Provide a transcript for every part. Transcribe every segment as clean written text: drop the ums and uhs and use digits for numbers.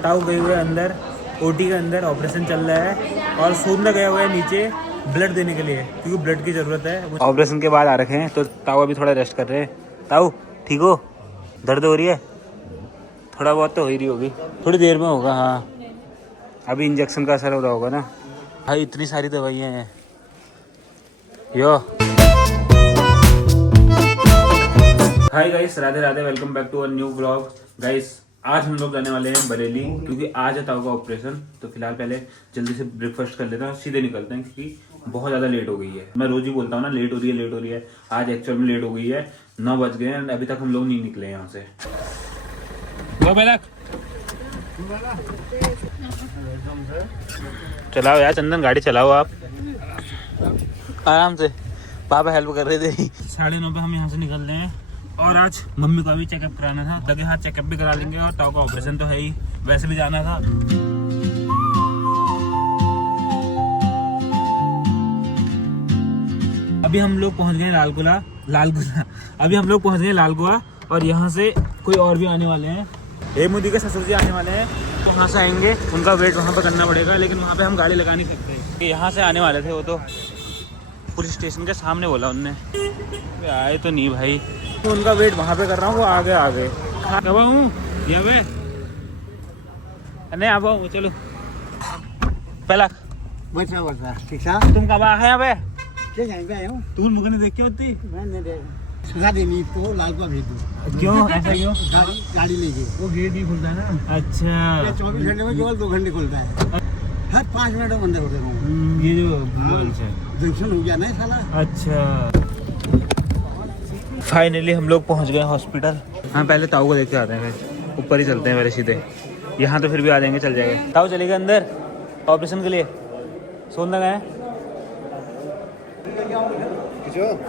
ताऊ गए हुए अंदर ओटी के अंदर, ऑपरेशन चल रहा है और सोमना गया हुआ है नीचे ब्लड देने के लिए क्योंकि ब्लड की ज़रूरत है। ऑपरेशन के बाद आ रखे हैं तो ताऊ अभी थोड़ा रेस्ट कर रहे हैं। ताऊ ठीक हो? दर्द हो रही है? थोड़ा बहुत तो हो ही रही होगी, थोड़ी देर में होगा। हाँ अभी इंजेक्शन का असर हो रहा होगा ना भाई, इतनी सारी दवाइयाँ हैं यो। Hi guys, Radhe Radhe, welcome back to a new blog. Guys आज हम लोग जाने वाले हैं बरेली क्योंकि आज है ताऊ का ऑपरेशन। तो फिलहाल पहले जल्दी से ब्रेकफास्ट कर लेते हैं और सीधे निकलते हैं क्योंकि बहुत ज़्यादा लेट हो गई है। मैं रोज ही बोलता हूँ ना, लेट हो रही है। आज एक्चुअल में लेट हो गई है, 9 बज गए हैं, अभी तक हम लोग नहीं निकले यहाँ से। चलाओ यार चंदन, गाड़ी चलाओ आप आराम से, पापा हेल्प कर रहे थे। 9:30 पे हम यहाँ से निकल रहे हैं और आज मम्मी का भी चेकअप कराना था, लगे हाथ चेकअप भी करा लेंगे और ताऊ का ऑपरेशन तो है ही, वैसे भी जाना था। अभी हम लोग पहुँच गए लालगुला अभी हम लोग पहुँच गए लालगुआ और यहाँ से कोई और भी आने वाले हैं। हेमूदी के ससुर जी आने वाले हैं तो वहाँ से आएंगे, उनका वेट वहाँ पर करना पड़ेगा, लेकिन वहाँ पे हम गाड़ी लगा नहीं सकते। यहाँ से आने वाले थे वो, तो पुलिस स्टेशन के सामने बोला उनने, आए तो नहीं भाई, तो उनका वेट वहाँ पे कर रहा हूँ, वो आगे कब आऊँ ये नहीं आ पाऊँ। चलो पहला बचा ठीक है। तुम कब आए अबे? तू मुझे देख के होती सजा देनी तो लाल को भेज दो। क्यों ऐसा क्यों? गाड़ी लेके वो गेट ही खुलता है ना। अच्छा 24 घंटे में केवल 2 घंटे खुलता है, हर 5 मिनट में बंद होते हैं। ये जो जंक्शन हो गया ना साला। अच्छा फाइनली हम लोग पहुंच गए हॉस्पिटल। हाँ पहले ताऊ को देख के आते हैं, फिर ऊपर ही चलते हैं मेरे सीधे। यहाँ तो फिर भी आ जाएंगे, चल जाएगा। ताऊ चलेगा अंदर ऑपरेशन के लिए। सोना गए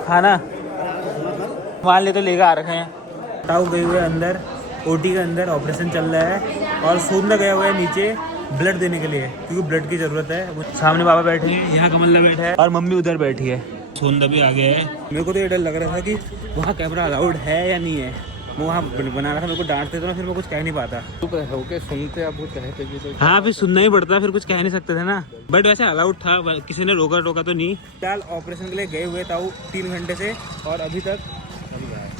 खाना मान ले तो लेकर आ रखे हैं। ताऊ गए हुए अंदर ओटी के अंदर, ऑपरेशन चल रहा है और सोमना गया हुआ है नीचे ब्लड देने के लिए क्योंकि ब्लड की जरूरत है। सामने बाबा बैठे हैं, यहाँ कमला बैठा है और मम्मी उधर बैठी है। सोनदा भी आ गया है। मेरे को तो ये डर लग रहा था कि वहाँ कैमरा अलाउड है या नहीं है। मैं वहाँ बना रहा था, मेरे को डांटते तो ना, फिर मैं कुछ कह नहीं पाता। होके सुनते आप कहते कि हाँ फिर सुनना ही पड़ता, फिर कुछ कह नहीं सकते थे ना। बट वैसे अलाउड था, किसी ने रोका टोका तो नहीं। फिलहाल ऑपरेशन के लिए गए हुए ताऊ 3 घंटे से और अभी तक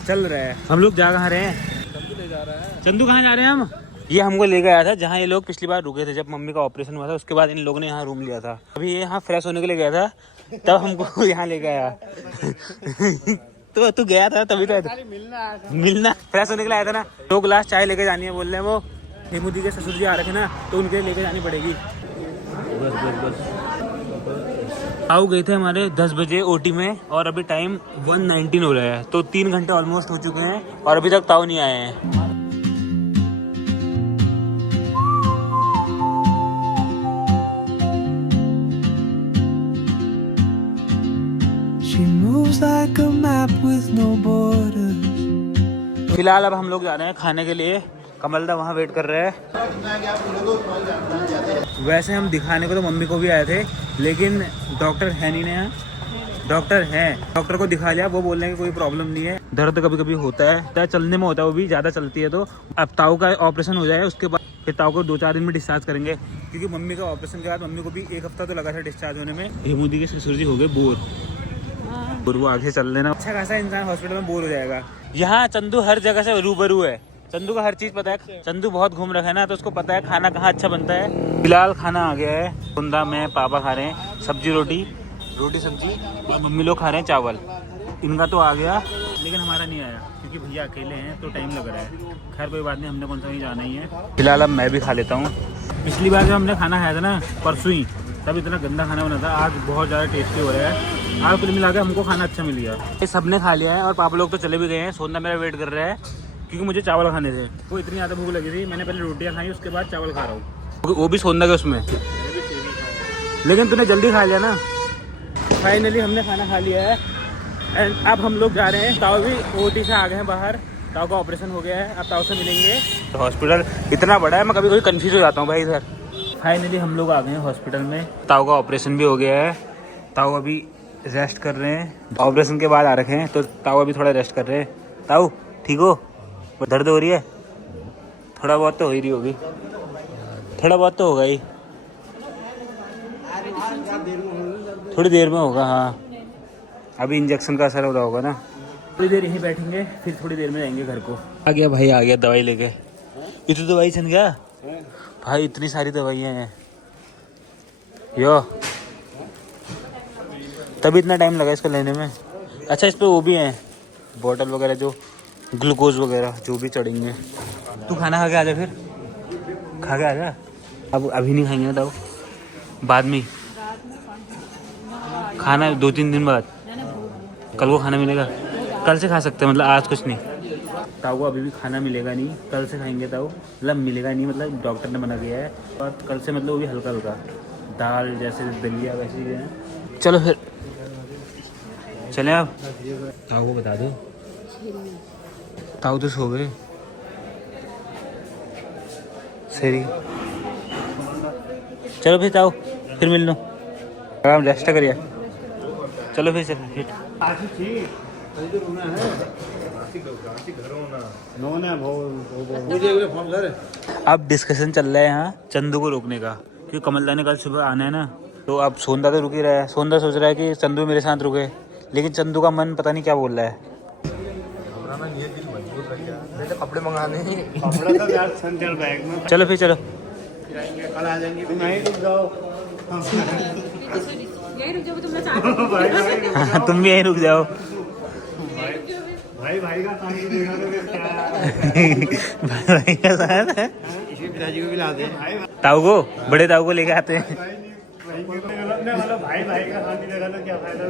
चल रहा है। हम लोग जा कहाँ रहे हैं? चंदू ले जा रहा है। चंदू कहाँ जा रहे हैं हम? ये हमको ले गया था जहाँ ये लोग पिछली बार रुके थे, जब मम्मी का ऑपरेशन हुआ था। उसके बाद इन लोगों ने यहाँ रूम लिया था। अभी ये यहाँ फ्रेश होने के लिए गया था, तब हमको यहाँ ले गया। तो तू गया था तभी तो मिलना फ्रेश होने के लिए आया था ना। 2 गिलास चाय लेके जानी है बोल रहे हैं वो। हेमूदी के ससुर जी आ रखे ना, तो उनके लिए लेके जानी पड़ेगी। बस ताऊ गए थे हमारे 10 बजे ओटी में और अभी टाइम 1:19 हो रहा है, तो 3 घंटे ऑलमोस्ट हो चुके हैं और अभी तक ताऊ नहीं आए हैं। फिलहाल अब हम लोग जा रहे हैं खाने के लिए। कमलदा वहाँ वेट कर रहे हैं। वैसे हम दिखाने को तो मम्मी को भी आए थे, लेकिन डॉक्टर है नहीं ना। डॉक्टर को दिखा लिया, वो बोल रहे हैं कि कोई प्रॉब्लम नहीं है। दर्द कभी कभी होता है, चलने में होता है, वो भी ज़्यादा चलती है। तो अब ताऊ का ऑपरेशन हो जाए, उसके बाद फिर ताऊ को 2-4 दिन में डिस्चार्ज करेंगे क्योंकि मम्मी का ऑपरेशन के बाद मम्मी को भी 1 हफ्ता तो लगा था डिस्चार्ज होने में। हेमूदी के ससुर जी हो गए बोर, वो आगे चल लेना। अच्छा खासा इंसान हॉस्पिटल में बोर हो जाएगा। यहाँ चंदू हर जगह से रूबरू है, चंदू का हर चीज़ पता है। चंदू बहुत घूम रखा है ना, तो उसको पता है खाना कहाँ अच्छा बनता है। फिलहाल खाना आ गया है। कुंदा में पापा खा रहे हैं सब्जी रोटी सब्जी और मम्मी लोग खा रहे हैं चावल। इनका तो आ गया लेकिन हमारा नहीं आया क्योंकि भैया अकेले हैं तो टाइम लग रहा है। खैर कोई बात नहीं, हमने कौन सा नहीं जाना ही है। फिलहाल अब मैं भी खा लेता हूँ। पिछली बार जब हमने खाना खाया था ना, परसों ही, तब इतना गंदा खाना बना था। आज बहुत ज़्यादा टेस्टी हो रहा है। आज कुल मिला के हमको खाना अच्छा मिल गया। ये सबने खा लिया है और पापा लोग तो चले भी गए हैं। सोना मेरा वेट कर रहा है क्योंकि मुझे चावल खाने थे। वो इतनी ज़्यादा भूख लगी थी, मैंने पहले रोटियाँ खाई, उसके बाद चावल खा रहा हूँ, वो भी सोना के उसमें। लेकिन तूने जल्दी खा लिया ना। फाइनली हमने खाना खा लिया है एंड अब हम लोग जा रहे हैं। ताऊ भी ओटी से आ गए हैं बाहर, ताऊ का ऑपरेशन हो गया है। अब ताऊ से मिलेंगे। हॉस्पिटल इतना बड़ा है, मैं कभी कभी कंफ्यूज हो जाता हूँ भाई इधर। फाइनली हम लोग आ गए हैं हॉस्पिटल में। ताऊ का ऑपरेशन भी हो गया है। ताऊ अभी रेस्ट कर रहे हैं, ऑपरेशन के बाद आ रखे हैं तो ताऊ अभी थोड़ा रेस्ट कर रहे हैं। ताऊ ठीक हो? दर्द हो रही है? थोड़ा बहुत तो हो ही रही होगी, थोड़ा बहुत तो होगा ही, थोड़ी देर में होगा। हाँ अभी इंजेक्शन का असर हो रहा होगा ना। थोड़ी देर यहीं बैठेंगे, फिर थोड़ी देर में जाएंगे घर को। आ गया भाई, आ गया दवाई लेके। इतनी दवाई छन गया भाई, इतनी सारी दवाइयाँ हैं यो, तभी इतना टाइम लगा इसको लेने में। अच्छा इस पे वो भी हैं बॉटल वगैरह, जो ग्लूकोज वगैरह जो भी चढ़ेंगे। तू खाना खा के आ जा, फिर खा के आ जा। अब अभी नहीं खाएंगे बताओ, बाद में खाना 2-3 दिन बाद। कल को खाना मिलेगा, कल से खा सकते हैं, मतलब आज कुछ नहीं। ताऊ को अभी भी खाना मिलेगा नहीं, कल से खाएंगे ताऊ, मतलब मिलेगा नहीं, मतलब डॉक्टर ने मना किया है। और कल से मतलब वो भी हल्का हल्का दाल जैसे दलिया वैसी है। चलो फिर चलें आप। ताऊ को बता दो, ताऊ तो सो गए। सही, चलो फिर ताऊ, फिर मिल लो, आराम रेस्ट करिए। चलो फिर चलो। अब डिस्कशन चल रहा है यहाँ चंदू को रोकने का, क्योंकि कमलदा ने कल सुबह आना है ना। तो अब सोनदा तो रुक ही रहा है। सोनदा सोच रहा है कि चंदू मेरे साथ रुके, लेकिन चंदू का मन पता नहीं क्या बोल रहा है। कपड़े मंगाने चलो फिर चलो, कल आ जाएंगे। तुम यहीं रुक जाओ, तुम भी यहीं रुक जाओ। भाई भाई का काम देखा भाई का साथ है, इसी पिताजी को भी ला दे। ताऊ को, बड़े ताऊ को लेके आते हैं। भाई भाई का काम देगा तो क्या फायदा।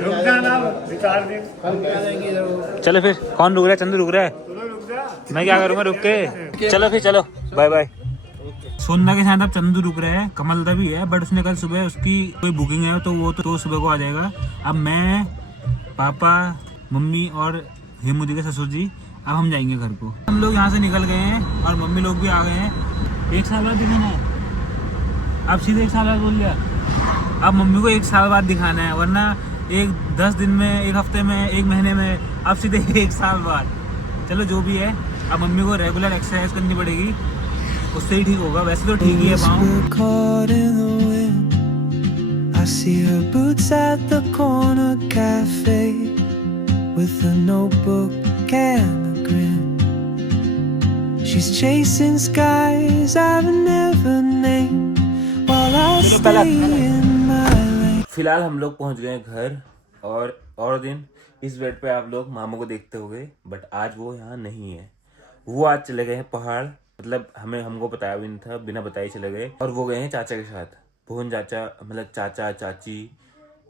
रुक जाना, विचार दिन कल क्या जाएंगे इधर। चलो फिर, कौन रुक रहा है? चंदू रुक रहा है, मैं क्या करूँगा रुक के। चलो फिर चलो, बाय बाय। सोनदा के साथ अब चंदू रुक रहा है, कमलदा भी है, बट उसने कल सुबह उसकी कोई बुकिंग है, तो वो तो सुबह को आ जाएगा। अब मैं, पापा, मम्मी और हेमूदी के ससुर जी, अब हम जाएंगे घर को। हम लोग यहाँ से निकल गए हैं और मम्मी लोग भी आ गए हैं। 1 साल बाद दिखाना है, अब सीधे 1 साल बाद बोल दिया। अब मम्मी को 1 साल बाद दिखाना है, वरना 10 दिन में, 1 हफ्ते में, 1 महीने में, अब सीधे 1 साल बाद। चलो जो भी है, अब मम्मी को रेगुलर एक्सरसाइज करनी पड़ेगी, उससे ही ठीक होगा। वैसे तो ठीक ही है पाँव। I see her boots at the corner cafe with a notebook and a grin. She's chasing skies I've never named while I stay in my lane. फिलहाल हम लोग पहुंच गए घर, और दिन इस बेड पे आप लोग मामू को देखते होंगे, बट आज वो यहाँ नहीं है। वो आज चले गए हैं पहाड़, मतलब हमको बताया भी नहीं था, बिना बताए चले गए। और वो गए हैं चाचा के साथ, भुवन चाचा, मतलब चाचा चाची,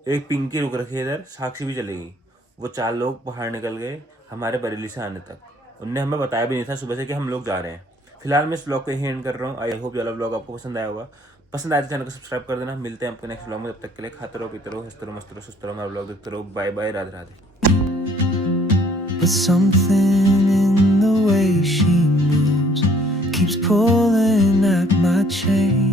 एक पिंकी रुक रखी है इधर, साक्षी भी चलेगी। वो 4 लोग पहाड़ निकल गए हमारे बरेली से आने तक। उनने हमें बताया भी नहीं था सुबह से कि हम लोग जा रहे हैं। फिलहाल मैं इस ब्लॉग को यही एंड कर रहा हूँ। आई होप ये वाला ब्लॉग आपको पसंद आया होगा। पसंद आए तो चैनल को सब्सक्राइब कर देना। मिलते हैं आपके नेक्स्ट ब्लॉग में, तब तक के लिए खाते रहो, पीते रहो, हंसते रहो, मस्त रहो, सुस्त रहो, हमारा ब्लॉग देखते रहो। Bye bye, Radhe Radhe. But something in the way she moves keeps pulling at my chain.